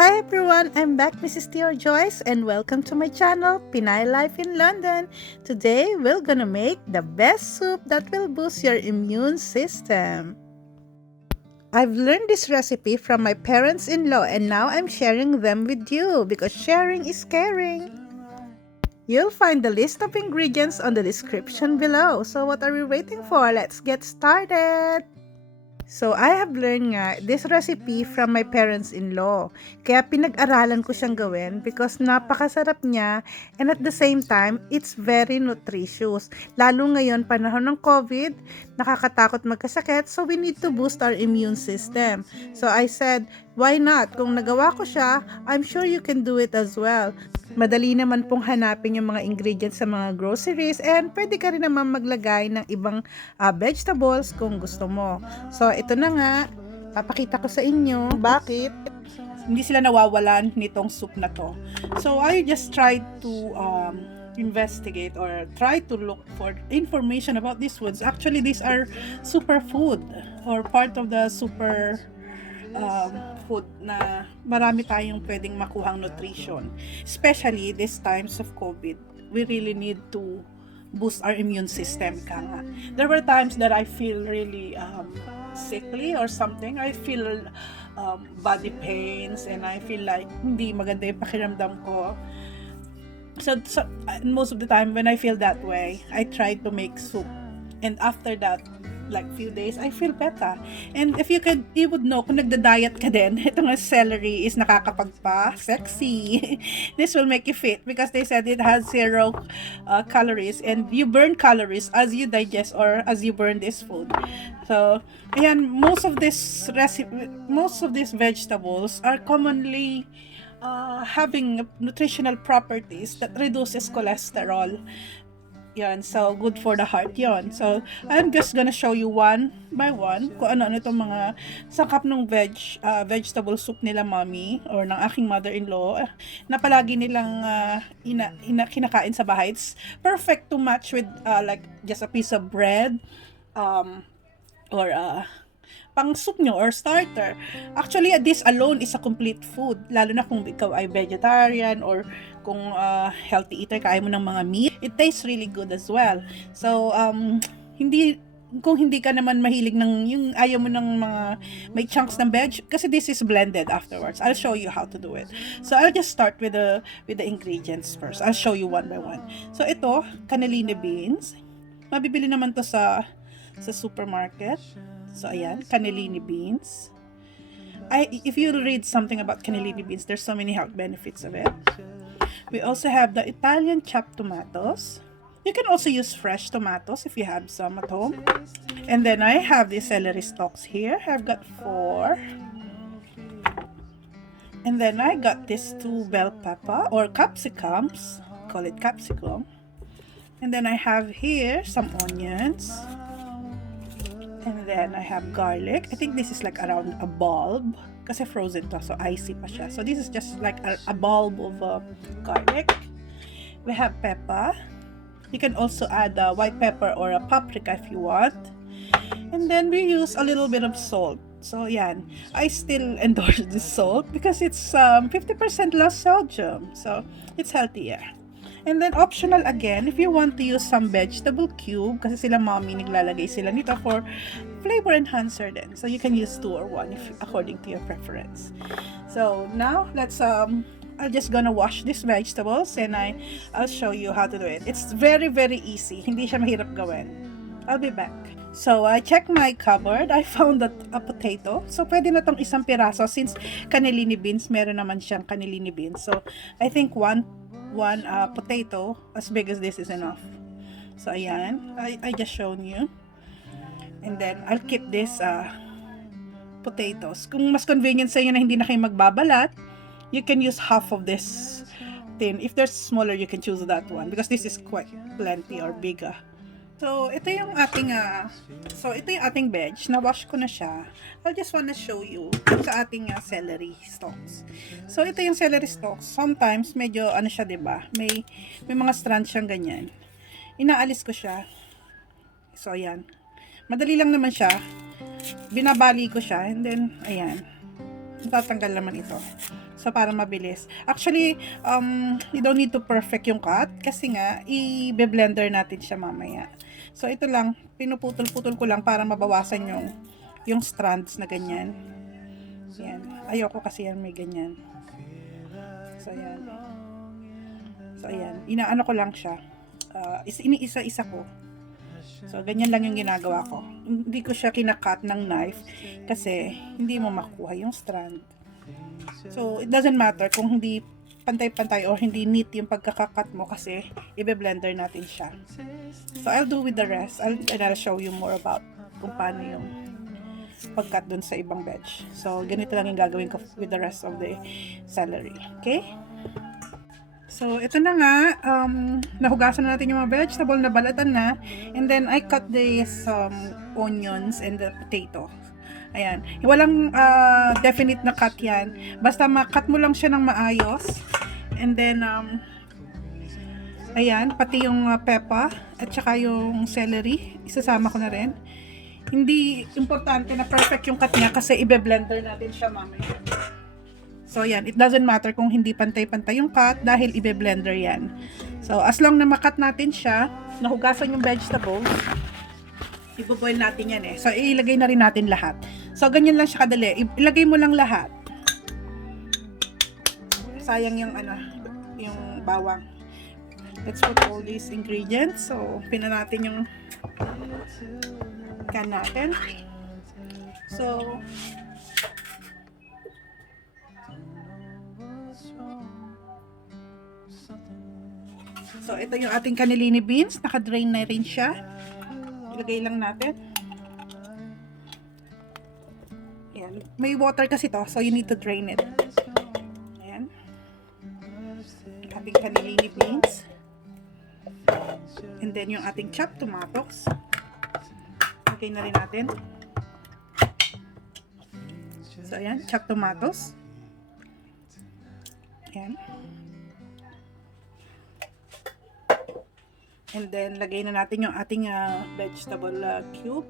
Hi everyone, I'm back, Mrs. Theo Joyce, and welcome to my channel, Pinay Life in London. Today, we're gonna make the best soup that will boost your immune system. I've learned this recipe from my parents-in-law and now I'm sharing them with you because sharing is caring. You'll find the list of ingredients on the description below. So what are we waiting for? Let's get started! So, I have learned nga this recipe from my parents-in-law. Kaya pinag-aralan ko siyang gawin because napakasarap niya and at the same time, it's very nutritious. Lalo ngayon, panahon ng COVID, nakakatakot magkasakit, so we need to boost our immune system. So, I said, why not? Kung nagawa ko siya, I'm sure you can do it as well. Madali naman pong hanapin yung mga ingredients sa mga groceries and pwede ka rin naman maglagay ng ibang vegetables kung gusto mo. So, ito na nga, papakita ko sa inyo bakit hindi sila nawawalan nitong soup na to. So, I just tried to investigate or try to look for information about these foods. Actually, these are superfood or part of the super food na marami tayong pwedeng makuhang nutrition. Especially these times of COVID, we really need to boost our immune system. There were times that I feel really sickly or something. I feel body pains and I feel like hindi maganda yung pakiramdam ko. So most of the time when I feel that way, I try to make soup. And after that, like few days, I feel better. And if you would know, kung nagda-diet ka din, itong celery is nakakapagpa-sexy. This will make you fit because they said it has 0 calories and you burn calories as you digest or as you burn this food. So, ayan, most of these vegetables are commonly having nutritional properties that reduces cholesterol. Yan, so good for the heart yon. So, I'm just gonna show you one by one kung ano-ano itong mga sakap ng vegetable soup nila mommy or ng aking mother-in-law na palagi nilang kinakain sa bahay. It's perfect to match with like just a piece of bread or pang soup nyo or starter. Actually, this alone is a complete food. Lalo na kung ikaw ay vegetarian or kung healthy eater, kaya mo ng mga meat. It tastes really good as well. So, kung hindi ka naman mahilig ng yung ayaw mo ng mga may chunks ng veg, kasi this is blended afterwards. I'll show you how to do it. So, I'll just start with the ingredients first. I'll show you one by one. So, ito, cannellini beans. Mabibili naman to sa supermarket. So, ayan, cannellini beans. If you read something about cannellini beans, there's so many health benefits of it. We also have the Italian chopped tomatoes. You can also use fresh tomatoes if you have some at home. And then I have the celery stalks here. I've got 4. And then I got this 2 bell pepper or capsicums. Call it capsicum. And then I have here some onions. And then I have garlic. I think this is like around a bulb. Kasi frozen to, so icy pa siya. So this is just like a bulb of garlic. We have pepper. You can also add a white pepper or a paprika if you want. And then we use a little bit of salt. So yan, I still endorse this salt because it's 50% less sodium. So it's healthier. And then optional again, if you want to use some vegetable cube, kasi sila mommy naglalagay sila nito for flavor enhancer din. So you can use 2 or 1 according to your preference. So now let's I'm just gonna wash these vegetables and I'll show you how to do it. It's very easy. Hindi siya mahirap gawin. I'll be back. So I checked my cupboard. I found a potato. So pwede na tong isang piraso since cannellini beans, meron naman siyang cannellini beans. So I think one potato as big as this is enough. So ayan, I just shown you. And then I'll keep this potatoes. Kung mas convenient sa inyo na hindi na kayo magbabalat, you can use half of this tin. If there's smaller, you can choose that one because this is quite plenty or bigger. So ito yung ating veg. Na-wash ko na siya. I just wanna show you sa ating celery stalks. So ito yung celery stalks. Sometimes medyo ano siya, 'di ba? May mga strands siyang ganyan. Inaalis ko siya. So ayan. Madali lang naman siya. Binabali ko siya and then ayan. Natatanggal naman ito. So, para mabilis. Actually, you don't need to perfect yung cut kasi nga, i-blender natin siya mamaya. So, ito lang, pinuputol-putol ko lang para mabawasan yung strands na ganyan. Yan. Ayoko kasi yan may ganyan. So, yan. So, ayan. Inaano ko lang siya. Iniisa-isa ko. So, ganyan lang yung ginagawa ko. Hindi ko siya kinakat ng knife kasi hindi mo makuha yung strand. So, it doesn't matter kung hindi pantay-pantay or hindi neat yung pagkakakat mo kasi i-blender natin siya. So, I'll do with the rest. I'll show you more about kung paano yung pagkat dun sa ibang veg. So, ganito lang yung gagawin ko with the rest of the celery. Okay? So, ito na nga, nahugasan na natin yung mga vegetable, nabalatan na, and then I cut these onions and the potato. Ayan, walang definite na cut yan, basta ma-cut mo lang siya ng maayos, and then, ayan, pati yung pepper, at saka yung celery, isasama ko na rin. Hindi importante na perfect yung cut niya, kasi i-blender natin siya mamaya. So, yan. It doesn't matter kung hindi pantay-pantay yung cut dahil i-blender yan. So, as long na makat natin siya, nahugasan yung vegetables, i-boil natin yan eh. So, ilagay na rin natin lahat. So, ganyan lang siya kadali. Ilagay mo lang lahat. Sayang yung, yung bawang. Let's put all these ingredients. So, pina natin yung can natin. So, ito yung ating cannellini beans. Naka-drain na rin siya. Ilagay lang natin. Ayan. May water kasi to, so you need to drain it. Ayan. Ating cannellini beans. And then yung ating chopped tomatoes. Ilagay na rin natin. So, ayan. Chopped tomatoes. Ayan. And then, lagay na natin yung ating vegetable cube.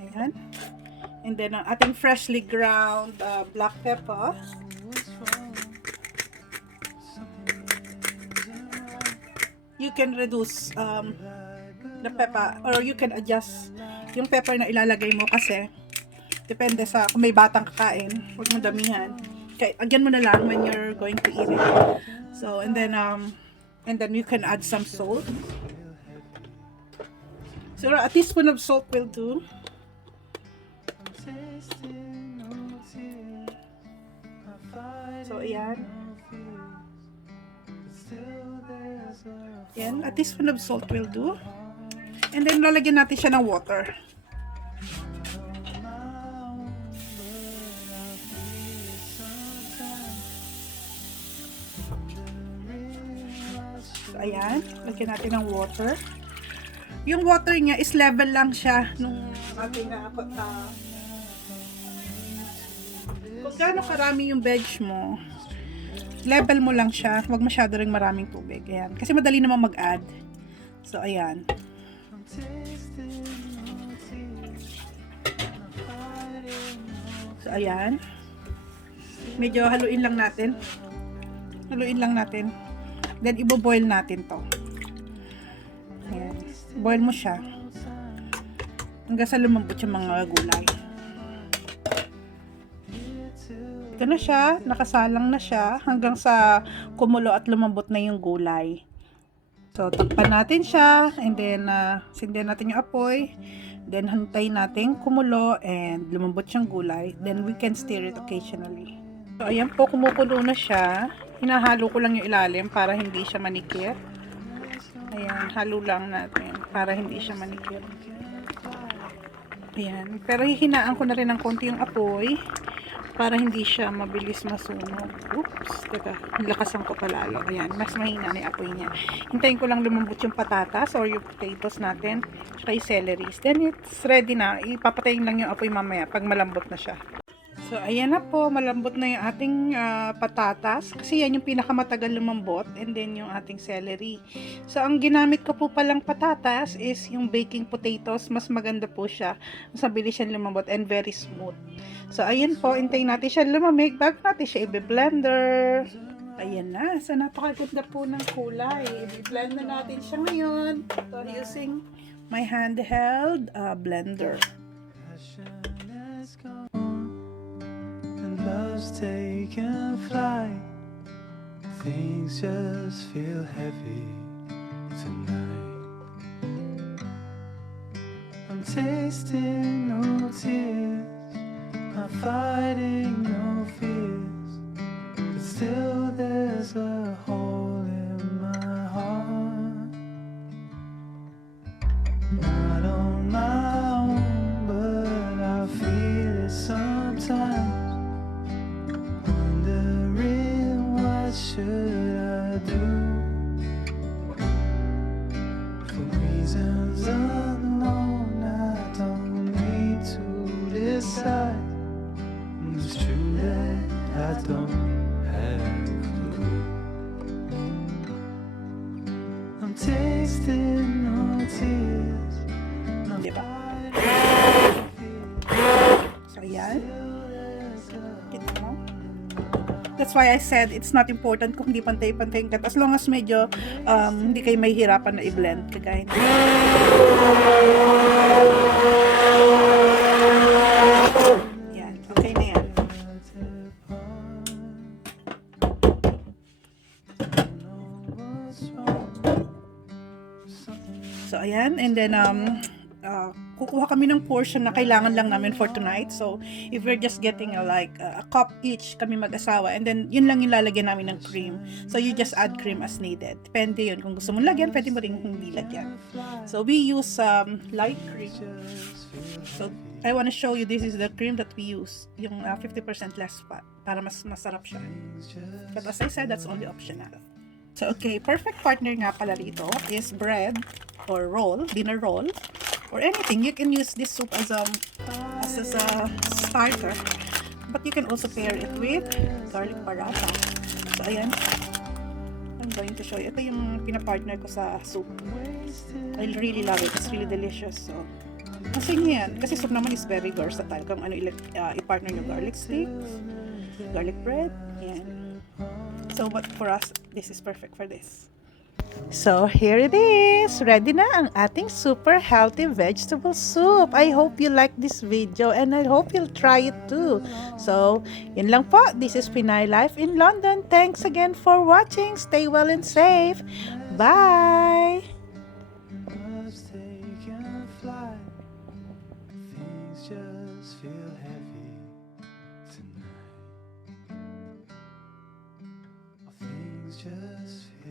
Ayan. And then, ang ating freshly ground black pepper. You can reduce the pepper or you can adjust yung pepper na ilalagay mo kasi depende sa kung may batang kakain, huwag mo damihan. Kaya agyan mo na lang when you're going to eat it. So, and then you can add some salt. So, a teaspoon of salt will do. So, ayan. Ayan, a teaspoon of salt will do. And then, lalagyan natin siya ng water. So, ayan. Lagyan natin ng water. Yung water niya is level lang siya nung ating kung gaano karami yung veg mo, level mo lang siya. Huwag masyado rin maraming tubig. Ayan. Kasi madali naman mag-add. So, ayan. So, ayan. Medyo haluin lang natin. Haluin lang natin. Then, ibo-boil natin to. Ayan. Boil mo siya. Hanggang sa lumambot yung mga gulay. Ito na siya. Nakasalang na siya. Hanggang sa kumulo at lumambot na yung gulay. So, takpan natin siya. And then, sindihan natin yung apoy. Then, hantayin natin kumulo and lumambot yung gulay. Then, we can stir it occasionally. So, ayan po. Kumukulo na siya. Hinahalo ko lang yung ilalim para hindi siya manikit. Ayan, halo lang natin para hindi siya manikit. Ayan, pero hihinaan ko na rin ng konti yung apoy para hindi siya mabilis masunog. Oops, teka, lakasan ko palalo. Ayan, mas mahina na yung apoy niya. Hintayin ko lang lumambot yung patatas or yung potatoes natin, tsaka yung celery. Then it's ready na. Ipapatayin lang yung apoy mamaya pag malambot na siya. So, ayan na po, malambot na yung ating patatas. Kasi yan yung pinakamatagal lumambot. And then yung ating celery. So, ang ginamit ko po palang patatas is yung baking potatoes. Mas maganda po siya. Mas mabilis siya lumambot and very smooth. So, ayan po, hintayin natin siya lumamig bago natin siya i-blender. Ayan na. So, napakaganda po ng kulay. I-blend na natin siya ngayon. So, using my handheld blender. Love's taken flight. Things just feel heavy tonight. I'm tasting no tears, I'm fighting no fears, but still there's a hole in my heart. Not on my own, but I feel it sometimes. Should I do? For reasons unknown, I don't need to decide. It's true that I don't have a clue. I'm tasting no tears. Diba? So, yan. Kita mo? That's why I said it's not important kung hindi pantay-pantay cut. As long as medyo hindi kayo mahihirapan na i-blend. Kagaya nito. Yan. Okay na yan. So, ayan. And then, kukuha kami ng portion na kailangan lang namin for tonight. So, if we're just getting a cup each kami mag-asawa, and then yun lang yung lalagyan namin ng cream. So, you just add cream as needed. Depende yun. Kung gusto mo lagyan, pwede mo rin hindi lagyan. So, we use light cream. So, I want to show you this is the cream that we use. Yung 50% less fat para mas masarap siya. But as I said, that's only optional. So, okay. Perfect partner nga pala rito is bread or roll, dinner roll, or anything. You can use this soup as a starter, but you can also pair it with garlic paratha. So, ayan. I'm going to show you. Ito yung pinapartner ko sa soup. I really love it. It's really delicious. So, kasi yan. Kasi soup naman is very versatile. Kung ano i-partner nyo, garlic sticks, garlic bread. Yan. So, but for us, this is perfect for this. So, here it is. Ready na ang ating super healthy vegetable soup. I hope you like this video and I hope you'll try it too. So, yun lang po. This is Pinay Life in London. Thanks again for watching. Stay well and safe. Bye! Love's taken flight. Things just feel heavy tonight. Things just feel